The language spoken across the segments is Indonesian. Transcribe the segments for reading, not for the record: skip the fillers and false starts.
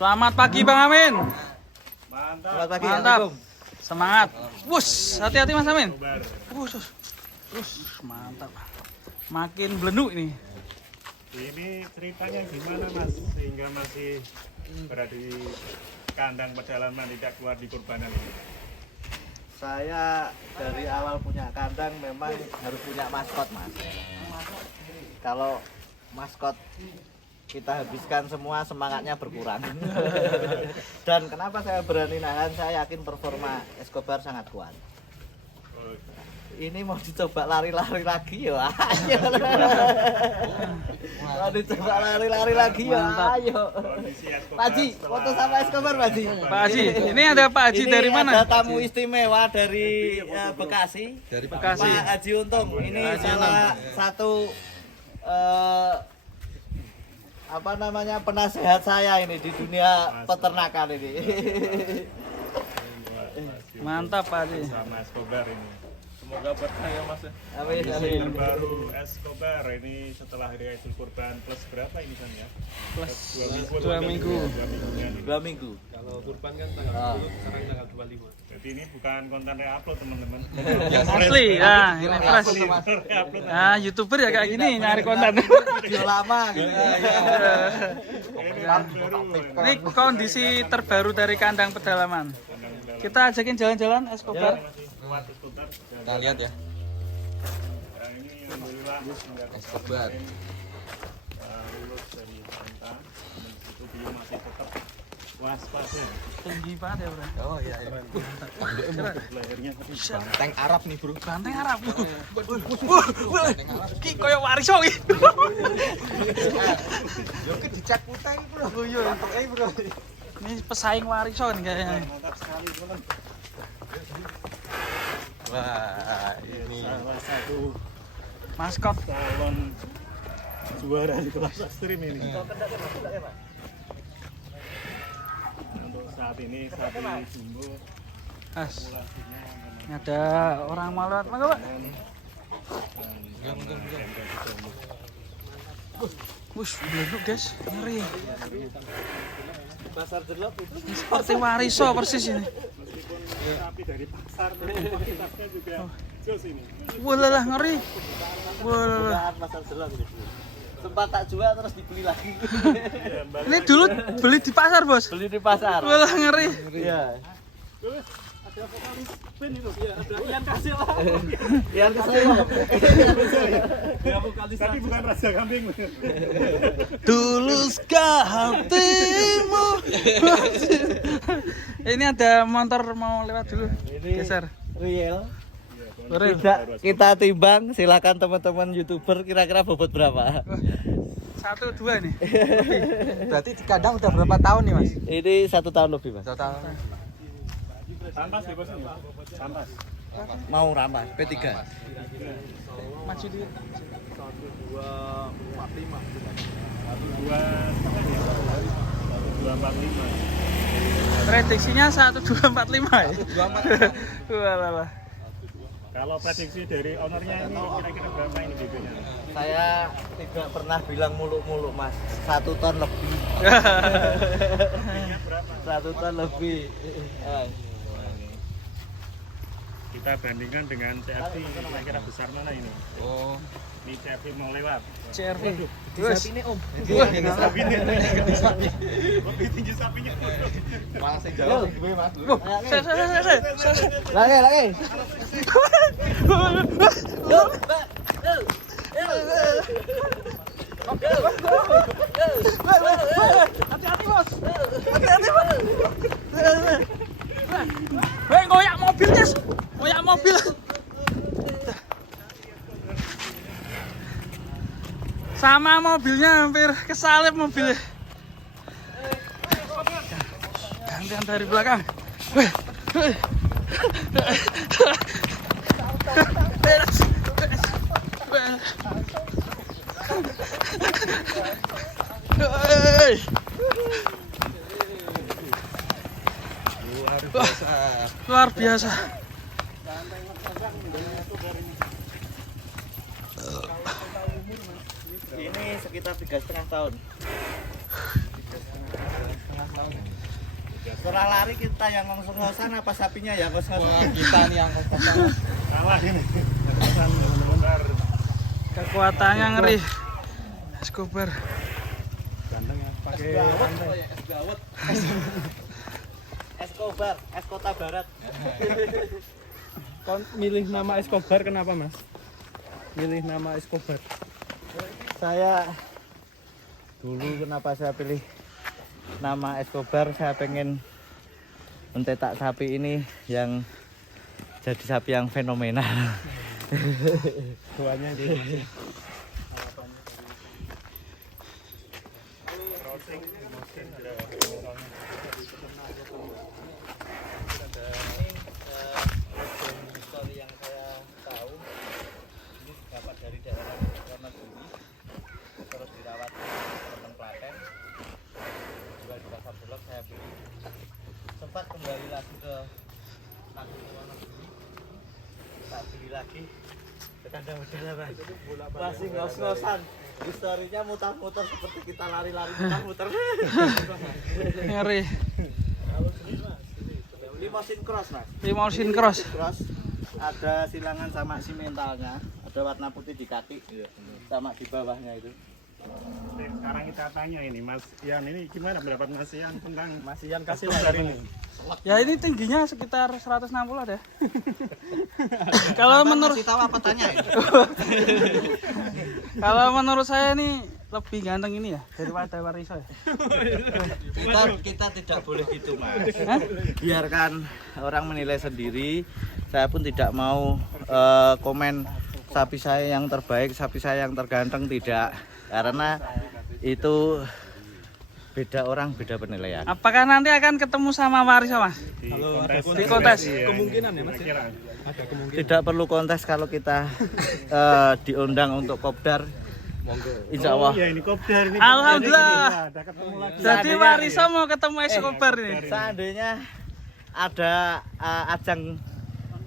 Selamat pagi Bang Amin. Mantap. Selamat pagi. Mantap. Semangat. Wush, hati-hati Mas Amin. Wush. Terus mantap. Makin belenduk ini. Ini ceritanya gimana Mas sehingga masih berada di kandang pedalaman tidak keluar di kurbanan ini? Saya dari awal punya kandang memang harus punya maskot, Mas. Kalau maskot kita habiskan semua, semangatnya berkurang. Dan kenapa saya berani nahan? Saya yakin performa Escobar sangat kuat. Ini mau dicoba lari-lari lagi ya, ayo. Mau dicoba lari-lari lagi ya, ayo. Pak Haji, foto sama Escobar Pak Haji. Pak Haji, ini ada Pak Haji Ini dari mana? ada tamu istimewa dari Bekasi. Dari Bekasi. Pak Haji Untung. Ini Haji salah satu apa namanya penasehat saya ini di dunia peternakan ini. Mantap Pak Haji. Sama Escobar ini. Semoga berkah ya Mas. Amin, Kondisi amin. terbaru Escobar ini setelah hari Idul Kurban plus berapa ini San ya? Plus 2 minggu. 2 minggu. 2 minggunya ini. 2 minggu. Kalau kurban kan tanggal 20, sekarang tanggal 25. Jadi ini bukan konten re-upload teman-teman. Asli, ya ini fresh. Asli, re-upload. Nah, YouTuber ya kayak gini nyari konten. Video lama gitu. Ini baru. Ini kondisi terbaru dari kandang pedalaman. Kita ajakin jalan-jalan Escobar. Kuat skuter. Kita lihat ya. Nah, ini alhamdulillah Escobar. lulus dari Santa. Dan itu dia masih tetap waspada. Tinggi banget ya, Bro. Oh iya. Lehernya tapi Tank Arab nih bro. Banteng Arab. Ki koyo wariso ki. Yo ke dicak puteng bro. Yo bro. Ini pesaing wariso nih kayaknya. mantap sekali teman. Wah ini. Salah satu Maskot. calon juara di kelas ekstrim ini. Untuk saat ini sapi jumbo As. populasinya Ini ada orang mau lewat, Mangga, Pak. Wush, belenduk guys, ngeri. Pasar Jelok itu Seperti wariso persis ini. sapi dari pasar kualitasnya juga jos ini. Walah ngeri. Walah. bukaan Pasar Jelok ini. Sempat tak jual terus dibeli lagi. Iya, balik Ini dulu beli di pasar, Bos. Beli di pasar. Walah ngeri. Iya. Wes, ada vokalis band itu ya, ada Ian Kasih lah. Yang kesel. Dia vokalis tapi bukan Raja Kambing. Tuluskah hatimu? Ini ada motor mau lewat dulu. Ini Geser. Riel. Borel. Kita timbang, silakan teman-teman YouTuber kira-kira bobot berapa? 1 2 nih. Berarti di kandang udah berapa tahun nih mas? Ini 1 tahun lebih, Mas. 1 tahun. Santas di bos ini. Santas. Mau ramah P3. Maju dikit. 245. Prediksinya 1245 ya. 245. Walah. Kalau prediksi dari ownernya ini kira-kira berapa ini BB-nya? Saya tidak pernah bilang muluk-muluk, Mas. 1 ton lebih. 1 ton lebih. Kita bandingkan dengan CRV kira-kira besar mana ini? Oh. Ini CRV mau lewat. CRV. Ini Om. Sapi ini lebih tinggi sapinya. Malah saya jauh gue mas. Lagi. Hati-hati, Bos. Hati-hati, Bos. Weh, ngoyak mobilnya. Ngoyak mobil. Sama mobilnya hampir kesalip mobilnya. Gantian dari belakang. Weh. Luar biasa. Ini sekitar 3,5 tahun. Setelah lari kita yang ngos-ngosan apa sapinya ya ngos-ngosan? Kita nih yang ngos-ngosan. Salah ini. Pesan benar. Kekuatannya ngeri. Escobar. Escobar, es Kota Barat. Kon milih nama Escobar kenapa, Mas? Milih nama Escobar. Saya dulu kenapa saya pilih nama Escobar, saya pengen mencetak sapi ini yang jadi sapi yang fenomenal. Tuanya di Story yang saya tahu ini dapat dari daerah Wonogiri, terus dirawat teman Klaten, jual di pasar Bulog, saya beli. Sempat kembali lagi ke Kampung Wonogiri, tak beli lagi. Ketanda udahlah Mas, masih ngos-ngosan. Historinya muter-muter seperti kita lari-lari muter-muter. Ngeri. Limousine Cross Mas. Limousine Cross. Cross ada silangan sama simentalnya, ada warna putih di kaki sama di bawahnya itu. Sekarang kita tanya ini Mas Ian, ini gimana pendapat Mas Ian tentang Mas Ian kasih Escobar lah ini? Ya ini tingginya sekitar 160 ada. Kalau menurut tahu apa tanyain? kalau menurut saya ini lebih ganteng ini ya daripada Wariso ya. kita tidak boleh gitu Mas. Biarkan orang menilai sendiri. Saya pun tidak mau komen sapi saya yang terbaik, sapi saya yang terganteng, tidak. Karena itu beda orang, beda penilaian. Apakah nanti akan ketemu sama Wariso Mas? Di kontes. Kemungkinan ya, Mas. Kira-kira. Ada kemungkinan. Tidak perlu kontes kalau kita diundang untuk kopdar. Insya Allah. Oh iya ini kopdar ini. Alhamdulillah. Ada ketemu lagi. Jadi Wariso mau ketemu Escobar ini. Seandainya ada ajang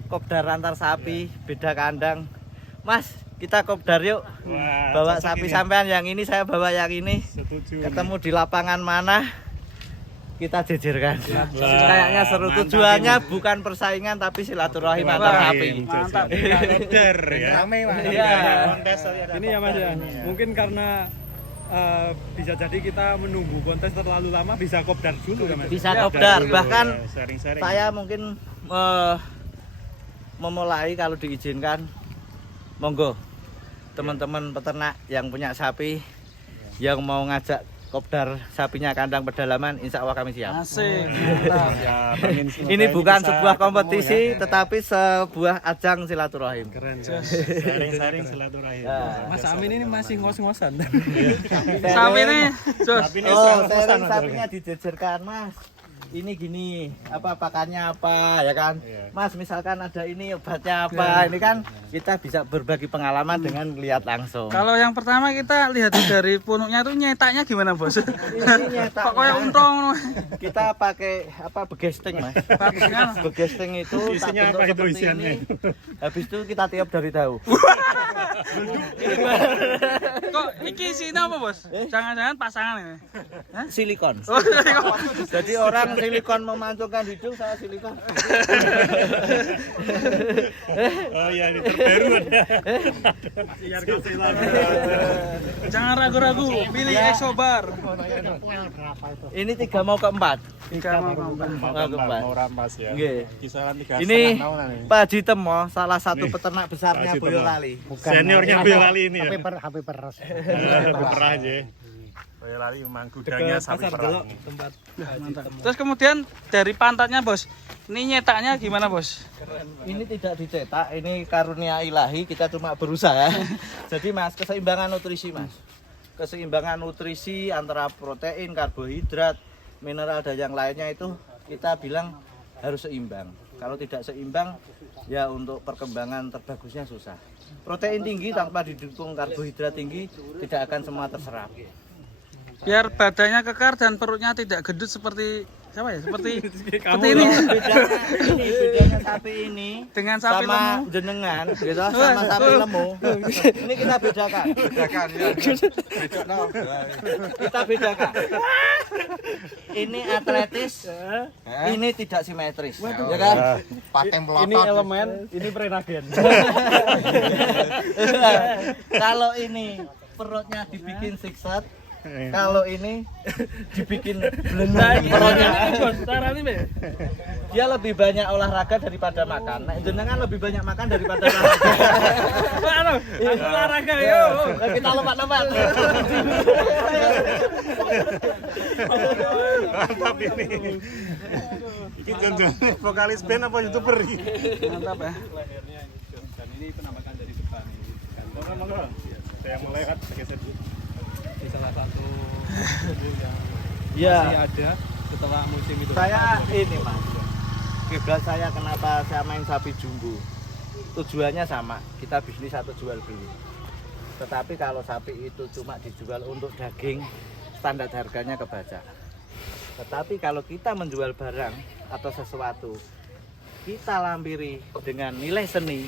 kopdar antar sapi, beda kandang. Mas, kita kopdar yuk. Wah, Bawa cocok sapi ini. sampean yang ini, saya bawa yang ini. Setuju. Ketemu di lapangan mana? Kita jejerkan. Wah, Kayaknya seru. mantap Tujuannya ini. bukan persaingan tapi silaturahim Wah, antar ini sapi. mantap. Kopdar ya. Rame Mas. Iya. Kontes tadi ada Ini ya Mas ya. kopdar ini Mungkin karena bisa jadi kita menunggu kontes terlalu lama bisa kopdar dulu kan Mas. Bisa kopdar. Dulu, Bahkan ya, sharing-sharing. saya mungkin memulai kalau diizinkan, monggo teman-teman peternak yang punya sapi yang mau ngajak kopdar sapinya kandang pedalaman, insya Allah kami siap. Asik. Mantap. Ya, amin. Semoga Ini bukan bisa sebuah ketemu kompetisi, ya. tetapi sebuah ajang silaturahim. Keren. Sharing-sharing silaturahim. Ya. Mas Amin ini masih ngos-ngosan. Sapi ini, Jos. Tapi ini Oh, sama-sama sharing Mas. sapinya dijejerkan, Mas. Ini gini, apa pakannya apa, ya kan? Iya. Mas, misalkan ada ini obatnya apa, ini kan kita bisa berbagi pengalaman dengan lihat langsung. Kalau yang pertama kita lihat dari punuknya tuh nyetaknya gimana bos? Ini nyetaknya, Kok kayak untung? kita pakai apa begesting, Mas. Bagusnya. Begesting itu tak Isinya bentuk apa itu seperti isiannya ini. itu? Habis itu kita tiup dari tahu. Kok iki isinya apa bos? Jangan-jangan pasangan ini? Silikon. Oh, Jadi orang silikon memancungkan hidung, saya silikon. Oh iya ini terbaru ada. jangan ragu-ragu, pilih Ya. Escobar. Ini 3 mau ke 4. Tiga mau keempat. Mau rampas ya. Nggih. Kisaran 3,5 Ini tahunan ini. Pak Haji Temo, salah satu Nih, peternak besarnya Pak Haji Boyolali. Seniornya Boyolali ini ya. Hape peras. Perah aja. Boyolali memang gudangnya sapi perah. ini. Tempat Mantap. Terus kemudian dari pantatnya bos, ini nyetaknya gimana bos? Ini tidak dicetak, ini karunia ilahi, kita cuma berusaha. Jadi Mas, keseimbangan nutrisi Mas. Keseimbangan nutrisi antara protein, karbohidrat, mineral dan yang lainnya itu kita bilang harus seimbang. Kalau tidak seimbang, ya untuk perkembangan terbagusnya susah. Protein tinggi tanpa didukung karbohidrat tinggi tidak akan semua terserap. Biar badannya kekar dan perutnya tidak gendut seperti siapa ya? Seperti Kamu seperti ini. Bedanya sapi ini Dengan sapi sama lemu. jenengan gitu sama sapi lemu. Ini kita bedakan. Bedakan ya. Bedakno. Kita bedakan. Ini atletis, ini tidak simetris. Ya kan? Paten melotot. Ini elemen, ini prenagen. Kalau ini perutnya dibikin sixer, kalau ini dibikin belendang perutnya. Dia lebih banyak olahraga daripada makan. Nah, jenengan lebih banyak makan daripada olahraga. Olahraga yuk. Kita lompat-lompat. Mantap ini. Ini jangan vokalis band apa YouTuber ini? Mantap ya. Dan ini penampakan dari depan. Monggo. Saya mulai kan geser. Di salah satu yang Ya, masih ada setelah musim itu. saya ini Mas. Kiblat saya kenapa saya main sapi jumbo. Tujuannya sama, kita bisnis atau jual beli. Tetapi kalau sapi itu cuma dijual untuk daging, standar harganya kebaca. Tetapi kalau kita menjual barang atau sesuatu, kita lampiri dengan nilai seni,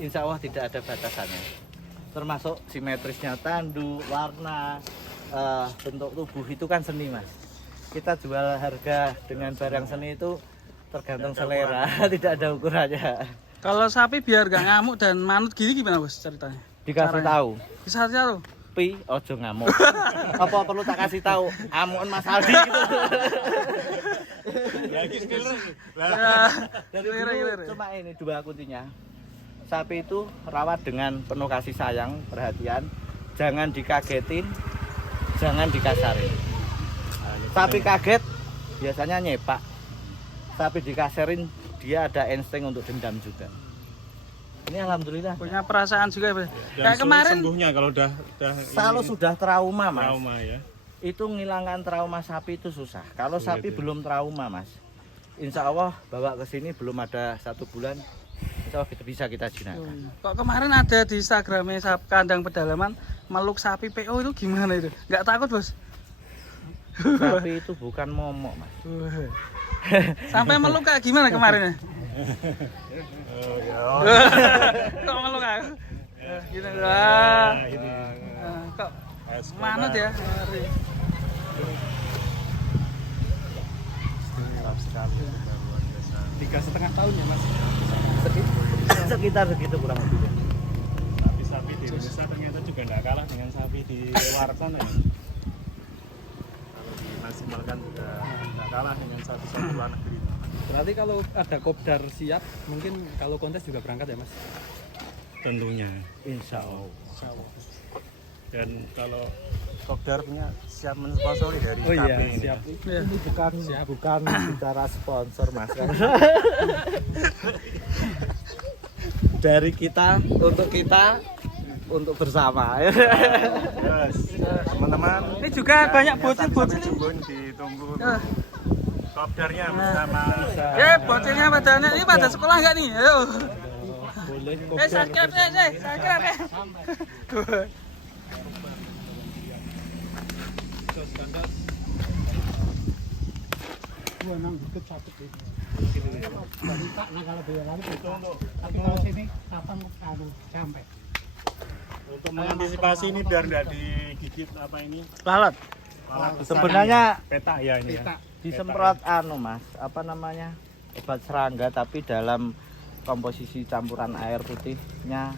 insya Allah tidak ada batasannya. Termasuk simetrisnya tanduk, warna, bentuk tubuh itu kan seni Mas. Kita jual harga dengan barang seni itu tergantung selera, tidak ada ukurannya. Kalau sapi biar gak ngamuk dan manut gini gimana bos ceritanya? Dikasih Caranya? tahu. Bisa tahu. Pi, ojo ngamuk. Apa perlu tak kasih tahu? Amukan Mas Aldi gitu. Lagi skill. Ya. Dari Giliran, dulu giliran. cuma ini dua kuncinya. Sapi itu rawat dengan penuh kasih sayang, perhatian. Jangan dikagetin, jangan dikasarin. Sapi kaget biasanya nyepak. Sapi dikasarin dia ada insting untuk dendam juga. Ini alhamdulillah. Punya perasaan juga ya. Dan Kayak kemarin sembuhnya kalau udah Kalau sudah trauma Mas, trauma ya. itu ngilangkan trauma sapi itu susah. Kalau Sulit, sapi ya. belum trauma Mas, insya Allah bawa ke sini belum ada 1 bulan, insya Allah bisa kita jinakkan. kok kemarin ada di Instagramnya kandang pedalaman meluk sapi PO itu gimana itu? Nggak takut bos? Sapi itu bukan momok Mas. Sampai meluk kayak gimana kemarin ya? Oh ya. Kok meluk aku? Gitu lah. Kok manut ya? Tiga setengah tahun ya Mas. Sekitar segitu kurang lebih. Tapi sapi di Indonesia ternyata juga nggak kalah dengan sapi di luar sana ya. Kalau dimaksimalkan juga nggak kalah dengan sapi-sapi luar negeri. Berarti kalau ada kopdar siap, mungkin kalau kontes juga berangkat ya Mas? Tentunya. Insya Allah. Dan kalau Kopdar punya siap mensponsori dari Oh iya, KP ini. siap. Iya. Ini bukan bicara sponsor Mas. Dari kita untuk bersama. Yes. Teman-teman. Ini juga banyak bocil-bocil ini. Jembun ditunggu Eh. Kopdarnya bersama. Ya bocilnya padanya ini pada sekolah nggak nih? Ayo. Boleh Subscribe subscribe. Gua nang ikut satu deh. Nah, kalau beli lagi itu tapi kalau sini kapan sampai? Untuk mengantisipasi ini biar nggak digigit apa ini. Lalat. Lalat besar Sebenarnya ini. Peta ya ini ya. disemprot Mas, apa namanya? Obat serangga tapi dalam komposisi campuran air putihnya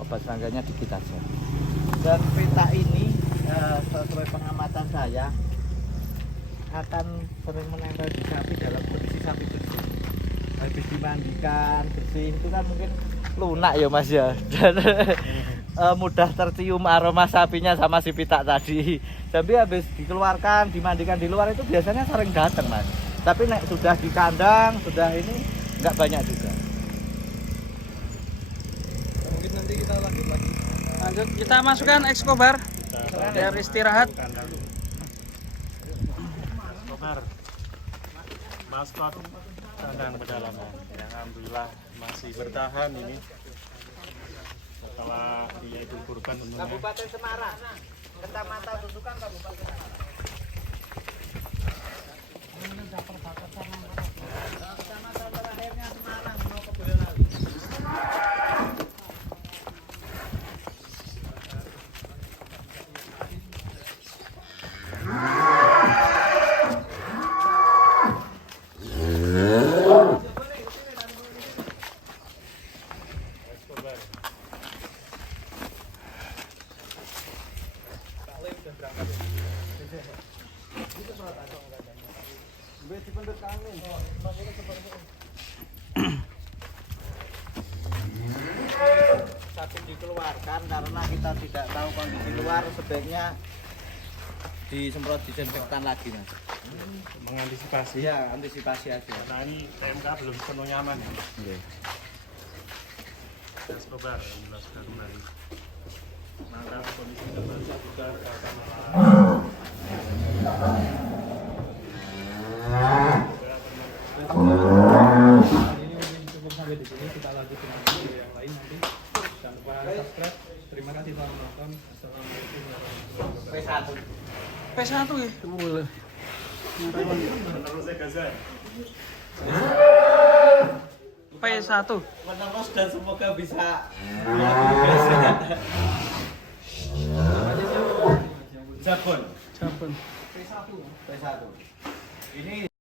obat serangganya dikit aja. Dan peta ini sesuai pengamatan saya akan sering menempel di sapi dalam kondisi sapi bersih. Habis dimandikan bersih itu kan mungkin lunak ya Mas ya. Dan mudah tercium aroma sapinya sama si pita tadi. Tapi habis dikeluarkan, dimandikan di luar itu biasanya sering datang Mas. Tapi nek sudah di kandang, sudah ini nggak banyak juga. Mungkin nanti kita lanjut lagi. Lanjut kita masukkan Escobar biar istirahat. Kopdar. Maskot kandang pedalaman. Ya, alhamdulillah masih bertahan ini. Setelah dia itu kurban tentunya. Kabupaten Semarang. Kecamatan Susukan, Kabupaten Semarang. Kecamatan terakhirnya Semarang, mau ke Boyolali. Sabit dikeluarkan karena kita tidak tahu kondisi luar, sebaiknya disemprot disinfektan lagi mas. Mengantisipasi. Iya, antisipasi aja. Nah ini TMK belum penuh nyaman ya. Gas Kobar yang sudah kembali. Maka kondisi terbaca juga akan Ini mungkin cukup sampai di sini, kita lanjut dengan video yang lain nanti. Jangan lupa subscribe. Terima kasih telah menonton. Assalamualaikum warahmatullahi wabarakatuh. P1 ya. Boleh. menerusnya Gaza. P1. Menerus dan semoga bisa Jabon. Jabon. P1. Ini